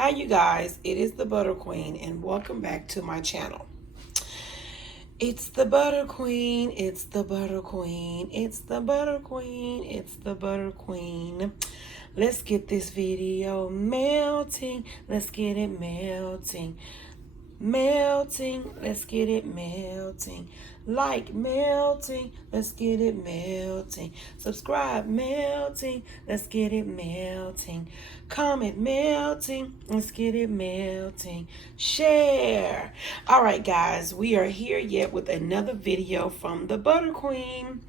Hi you guys, it is the Butter Queen and welcome back to my channel. It's the Butter Queen, it's the Butter Queen, it's the Butter Queen, it's the Butter Queen. Let's get this video melting, let's get it melting. Melting, let's get it melting. Like melting, let's get it melting. Subscribe, melting, let's get it melting. Comment, melting, let's get it melting. Share. All right, guys, we are here yet with another video from the Butter Queen.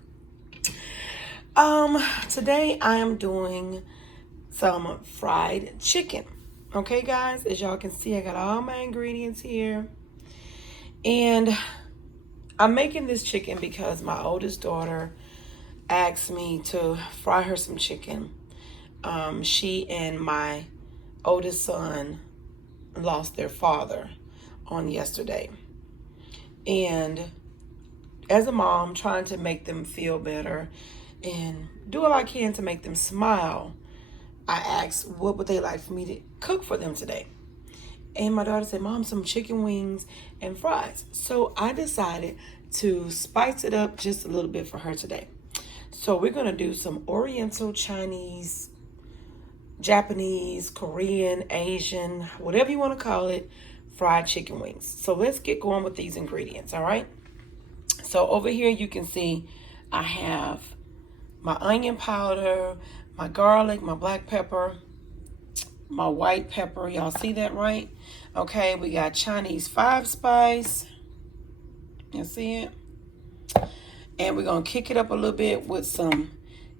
Today I am doing some fried chicken. Okay, guys, as y'all can see, I got all my ingredients here. And I'm making this chicken because my oldest daughter asked me to fry her some chicken. She and my oldest son lost their father on yesterday. And as a mom, trying to make them feel better and do all I can to make them smile, I asked what would they like for me to cook for them today. And my daughter said, Mom, some chicken wings and fries. So I decided to spice it up just a little bit for her today. So we're going to do some Oriental, Chinese, Japanese, Korean, Asian, whatever you want to call it, fried chicken wings. So let's get going with these ingredients, all right? So over here you can see I have my onion powder, my garlic, my black pepper, my white pepper. Y'all see that, right? Okay, we got Chinese 5-spice. You see it? And we're going to kick it up a little bit with some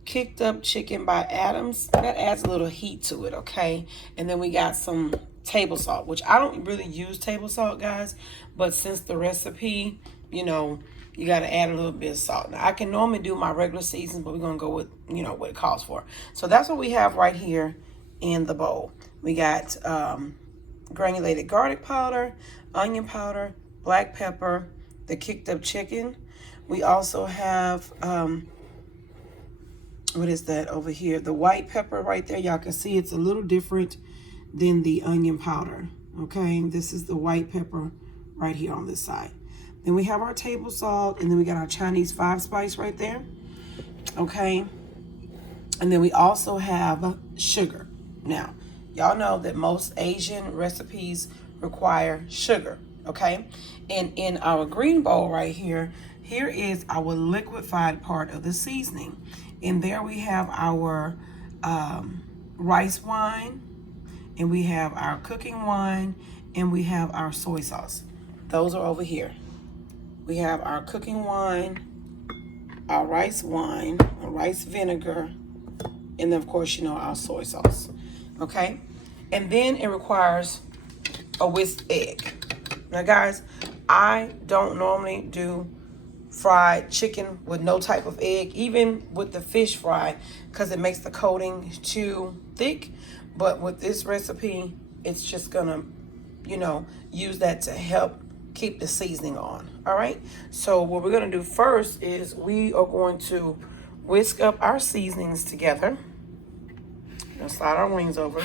Kicked Up Chicken by Adams. That adds a little heat to it, okay? And then we got some table salt, which I don't really use table salt, guys. But since the recipe, you know, you got to add a little bit of salt. Now, I can normally do my regular season, but we're going to go with, you know, what it calls for. So that's what we have right here in the bowl. We got granulated garlic powder, onion powder, black pepper, the Kicked Up chicken. We also have, what is that over here? The white pepper right there. Y'all can see it's a little different than the onion powder. Okay, this is the white pepper right here on this side. Then we have our table salt, and then we got our Chinese 5-spice right there. Okay, and then we also have sugar. Now, y'all know that most Asian recipes require sugar, okay? And in our green bowl right here, here is our liquefied part of the seasoning. And there we have our rice wine, and we have our cooking wine, and we have our soy sauce. Those are over here. We have our cooking wine, our rice wine, our rice vinegar, and then of course, you know, our soy sauce. Okay? And then it requires a whisked egg. Now guys, I don't normally do fried chicken with no type of egg, even with the fish fry, because it makes the coating too thick. But with this recipe, it's just gonna, you know, use that to help keep the seasoning on. All right, so what we're gonna do first is we are going to whisk up our seasonings together. Gonna slide our wings over.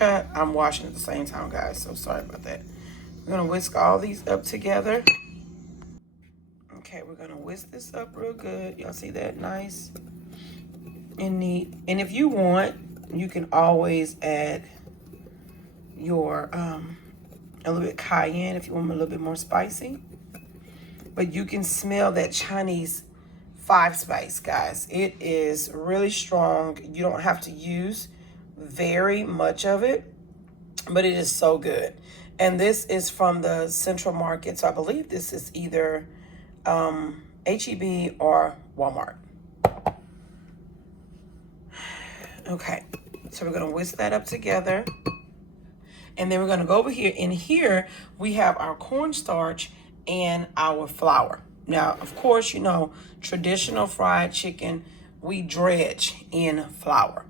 I'm washing at the same time, guys, so sorry about that. We're gonna whisk all these up together. Okay, we're gonna whisk this up real good. Y'all see that? Nice and neat. And if you want, you can always add your a little bit cayenne if you want a little bit more spicy. But you can smell that Chinese 5-spice, guys. It is really strong. You don't have to use very much of it, but it is so good. And this is from the Central Market, so I believe this is either H-E-B or Walmart. Okay, so we're gonna whisk that up together. And then we're gonna go over here. In here, we have our cornstarch and our flour. Now, of course, you know, traditional fried chicken, we dredge in flour.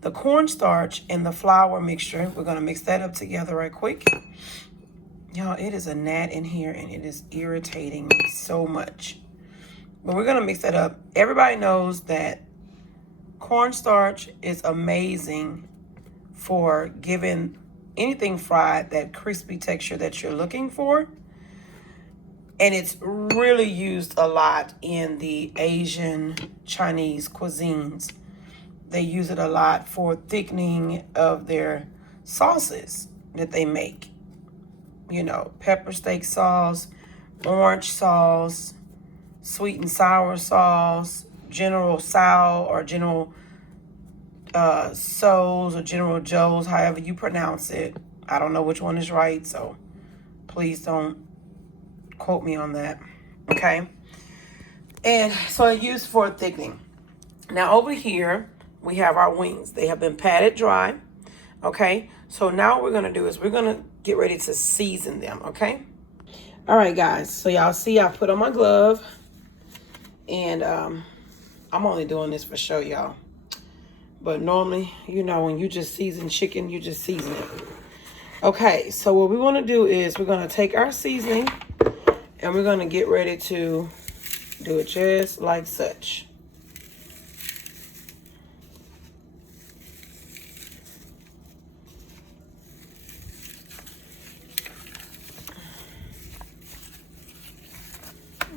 The cornstarch and the flour mixture, we're gonna mix that up together right quick. Y'all, it is a gnat in here and it is irritating me so much. But we're gonna mix that up. Everybody knows that cornstarch is amazing for giving anything fried that crispy texture that you're looking for. And it's really used a lot in the Asian Chinese cuisines. They use it a lot for thickening of their sauces that they make. You know, pepper steak sauce, orange sauce, sweet and sour sauce, General Tso or General So's or General Joe's, however you pronounce it. I don't know which one is right, so please don't quote me on that. Okay? And so it's used for thickening. Now over here, we have our wings. They have been patted dry. Okay? So now what we're going to do is we're going to get ready to season them. Okay? All right, guys. So y'all see I put on my glove. And I'm only doing this for show, y'all. But normally, you know, when you just season chicken, you just season it. Okay, so what we want to do is we're going to take our seasoning and we're going to get ready to do it just like such.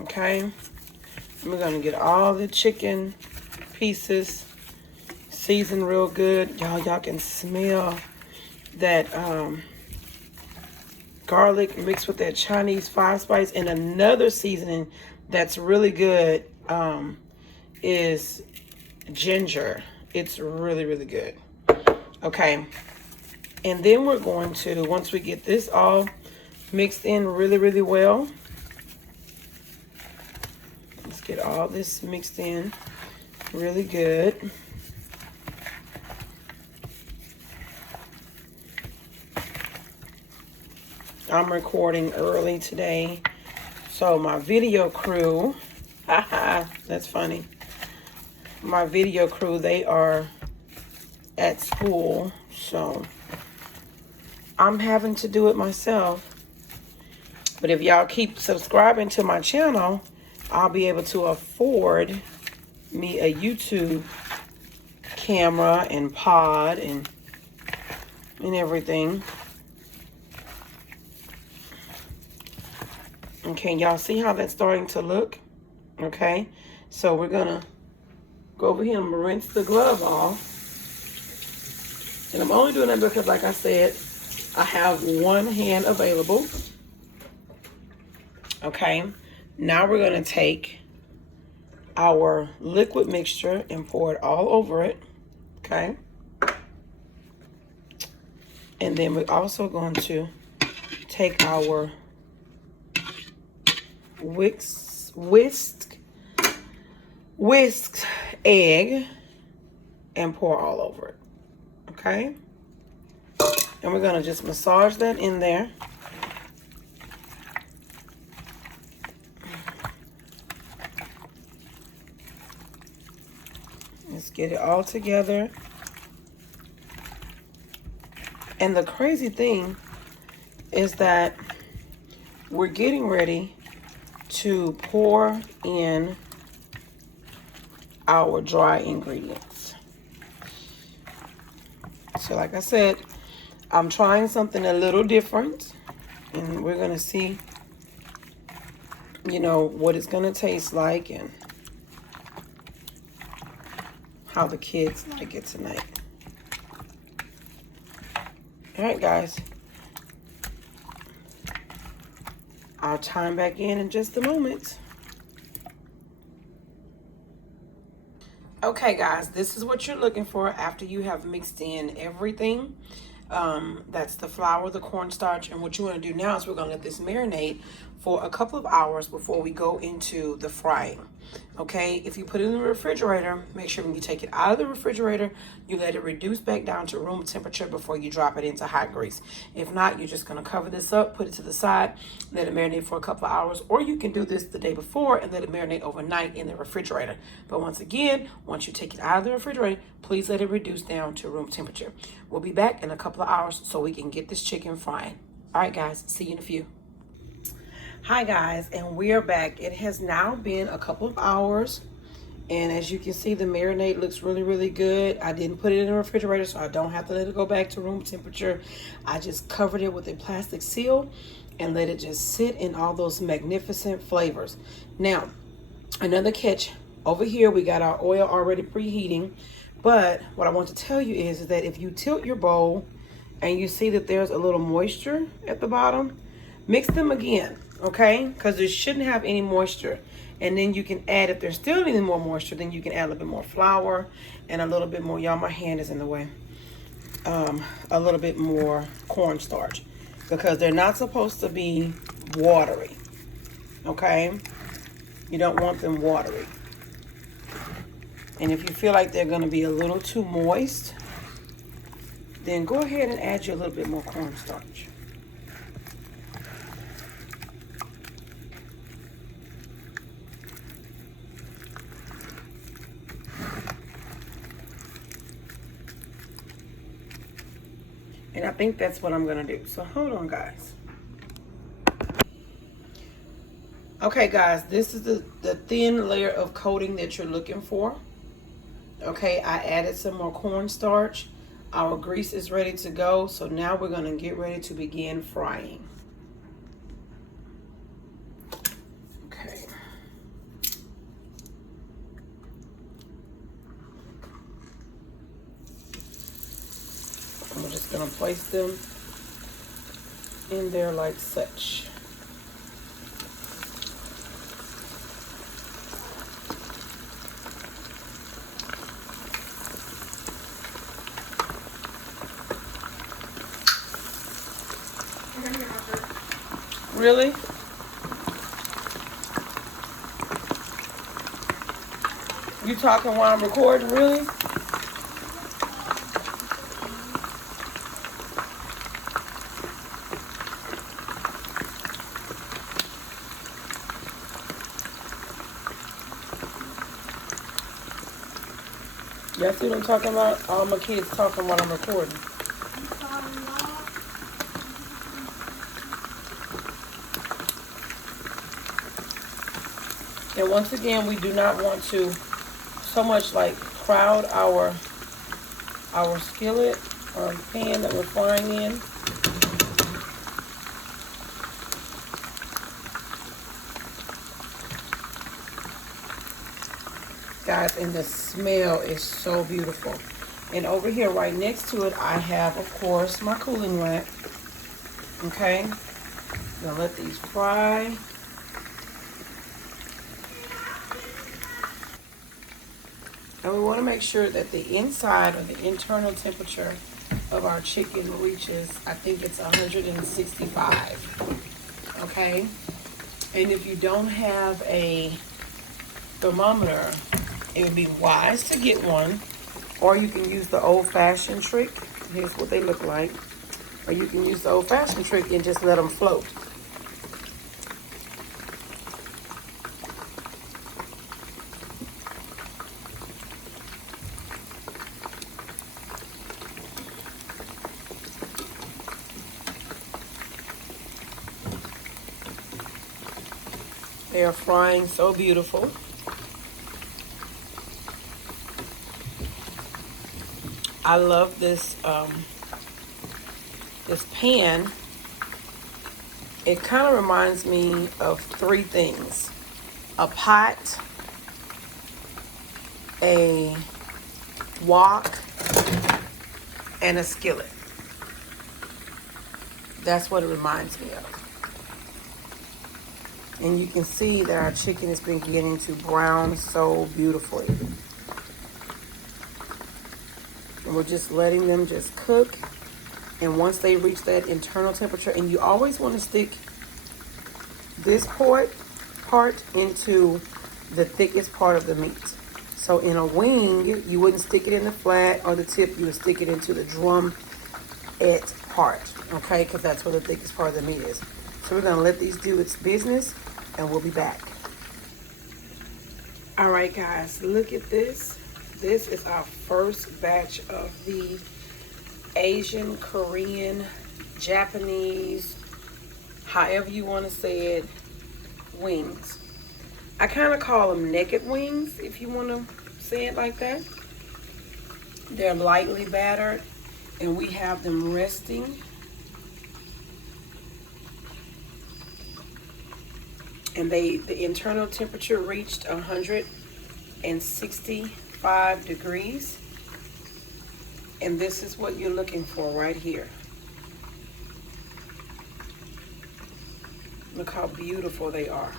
Okay, and we're going to get all the chicken pieces seasoned real good. Y'all can smell that garlic mixed with that Chinese 5-spice. And another seasoning that's really good is ginger. It's really, really good. Okay. And then we're going to, once we get this all mixed in really, really well, let's get all this mixed in really good. I'm recording early today, so my video crew, that's funny. My video crew, they are at school, so I'm having to do it myself. But if y'all keep subscribing to my channel, I'll be able to afford me a YouTube camera and pod and everything. Okay, y'all see how that's starting to look? Okay, so we're gonna go over here and rinse the glove off. And I'm only doing that because, like I said, I have one hand available. Okay, now we're gonna take our liquid mixture and pour it all over it. Okay, and then we're also going to take our whisked egg and pour all over it. Okay, and we're gonna just massage that in there. Let's get it all together. And the crazy thing is that we're getting ready to pour in our dry ingredients. So like I said, I'm trying something a little different, and we're gonna see, you know, what it's gonna taste like and how the kids like it tonight. All right, guys. I'll chime back in just a moment. Okay, guys, this is what you're looking for after you have mixed in everything. That's the flour, the cornstarch, and what you want to do now is we're going to let this marinate for a couple of hours before we go into the frying. Okay, if you put it in the refrigerator, make sure when you take it out of the refrigerator, you let it reduce back down to room temperature before you drop it into hot grease. If not, you're just going to cover this up, put it to the side, let it marinate for a couple of hours, or you can do this the day before and let it marinate overnight in the refrigerator. But once again, once you take it out of the refrigerator, please let it reduce down to room temperature. We'll be back in a couple of hours so we can get this chicken frying. All right, guys, see you in a few. Hi guys, and we are back. It has now been a couple of hours, And as you can see, the marinade looks really, really good. I didn't put it in the refrigerator, so I don't have to let it go back to room temperature. I just covered it with a plastic seal and let it just sit in all those magnificent flavors. Now, another catch, over here we got our oil already preheating. But what I want to tell you is that if you tilt your bowl and you see that there's a little moisture at the bottom, mix them again, okay? Because there shouldn't have any moisture. And then you can add, if there's still any more moisture, then you can add a little bit more flour and a little bit more, y'all, my hand is in the way, a little bit more cornstarch, because they're not supposed to be watery, okay? You don't want them watery. And if you feel like they're gonna be a little too moist, then go ahead and add you a little bit more cornstarch. And I think that's what I'm gonna do. So hold on, guys. Okay, guys, this is the thin layer of coating that you're looking for. Okay, I added some more cornstarch. Our grease is ready to go. So now we're gonna get ready to begin frying. Okay. I'm just gonna place them in there like such. Really? You talking while I'm recording, really? Y'all see what I'm talking about? All my kids talking while I'm recording. And once again, we do not want to so much like crowd our skillet or pan that we're frying in. Guys, and the smell is so beautiful. And over here right next to it, I have, of course, my cooling rack. Okay, gonna let these fry. And we want to make sure that the inside or the internal temperature of our chicken reaches, I think it's 165. Okay, and if you don't have a thermometer, it would be wise to get one, or you can use the old-fashioned trick. Here's what they look like. Or you can use the old-fashioned trick and just let them float. They are frying so beautiful. I love this this pan. It kind of reminds me of three things: a pot, a wok, and a skillet. That's what it reminds me of. And you can see that our chicken has been beginning to brown so beautifully. And we're just letting them just cook. And once they reach that internal temperature, and you always want to stick this part into the thickest part of the meat. So in a wing, you wouldn't stick it in the flat or the tip, you would stick it into the drumette part, okay? Because that's where the thickest part of the meat is. So we're gonna let these do its business, and we'll be back. All right, guys, look at this. This is our first batch of the Asian, Korean, Japanese, however you want to say it, wings. I kind of call them naked wings, if you want to say it like that. They're lightly battered, and we have them resting. And the internal temperature reached 165 degrees. And this is what you're looking for right here. Look how beautiful they are.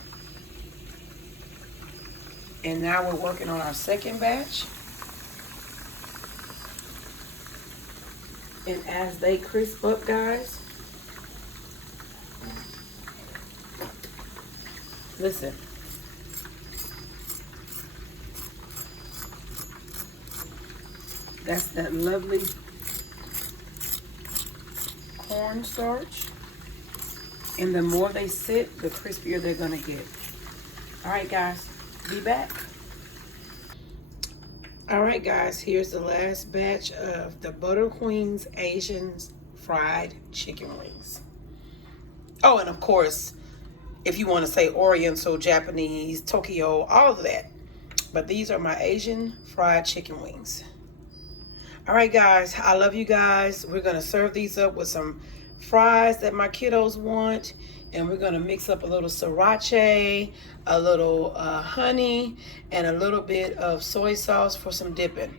And now we're working on our second batch. And as they crisp up, guys, listen. That's that lovely cornstarch. And the more they sit, the crispier they're gonna get. All right, guys, be back. All right, guys, here's the last batch of the Butter Queen's Asian fried chicken wings. Oh, and of course, if you want to say Oriental, Japanese, Tokyo, all of that. But these are my Asian fried chicken wings. All right, guys, I love you guys. We're going to serve these up with some fries that my kiddos want. And we're going to mix up a little sriracha, a little honey, and a little bit of soy sauce for some dipping.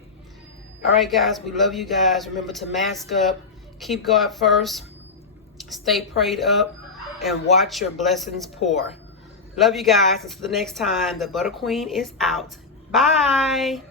All right, guys, we love you guys. Remember to mask up, keep God first, stay prayed up, and watch your blessings pour. Love you guys. Until the next time, the Butter Queen is out. Bye.